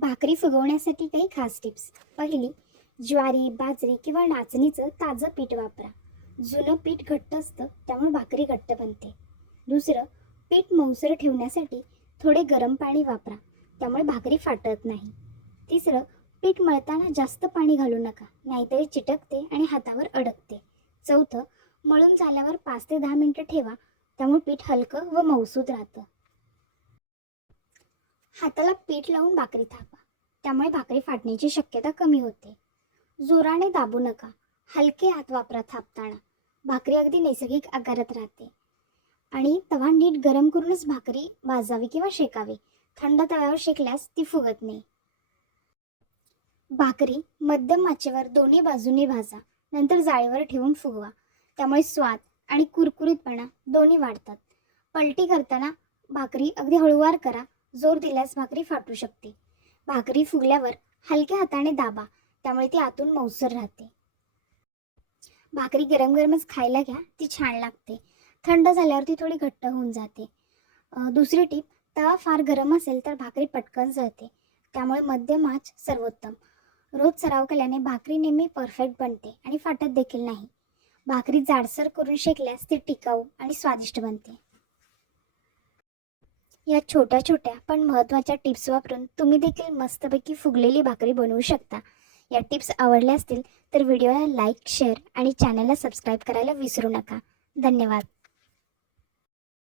भाकरी फुगवण्यासाठी काही खास टिप्स. पहिली, ज्वारी, बाजरी किंवा नाचणीचं ताजं पीठ वापरा. जुनं पीठ घट्ट असतं, त्यामुळे भाकरी घट्ट बनते. दुसरं, पीठ मऊसर ठेवण्यासाठी थोडे गरम पाणी वापरा, त्यामुळे भाकरी फाटत नाही. तिसरं, पीठ मळताना जास्त पाणी घालू नका, नाहीतरी चिटकते आणि हातावर अडकते. चौथं, मळून झाल्यावर 5 ते 10 मिनिटं ठेवा, त्यामुळे पीठ हलकं व मऊसूद राहतं. हाताला पीठ लावून भाकरी थापा, त्यामुळे भाकरी फाटण्याची शक्यता कमी होते. जोराने दाबू नका, हलके हात वापरा थापताना. भाकरी अगदी नैसर्गिक आकारात राहते. आणि तवा नीट गरम करूनच भाकरी भाजावी किंवा शेकावी. थंड तव्यावर शेकल्यास ती फुगत नाही. भाकरी मध्यम आचेवर दोन्ही बाजूंनी भाजा, नंतर जाळीवर ठेवून फुगवा. त्यामुळे स्वाद आणि कुरकुरीतपणा दोन्ही वाढतात. पलटी करताना भाकरी अगदी हळूवार करा, जोर दिल्यास भाकरी फाटू शकते. भाकरी फुगल्यावर हलक्या हाताने दाबा, त्यामुळे ती आतून मऊसर राहते. भाकरी गरम गरमच खायला घ्या, ती छान लागते. थंड झाल्यावर ती थोडी घट्ट होऊन जाते. दुसरी टीप, तवा फार गरम असेल तर भाकरी पटकन जळते, त्यामुळे मध्यम आच सर्वोत्तम. रोज सराव केल्याने भाकरी नेहमी परफेक्ट बनते आणि फाटत देखील नाही. भाकरी जाडसर करून शेकल्यास ती टिकाऊ आणि स्वादिष्ट बनते. या छोट्या छोट्या पण महत्त्वाच्या टिप्स वापरून तुम्ही देखील मस्तपैकी फुगलेली भाकरी बनवू शकता. या टिप्स आवडल्या असतील तर व्हिडिओला लाईक, शेअर आणि चॅनलला सबस्क्राईब करायला विसरू नका. धन्यवाद.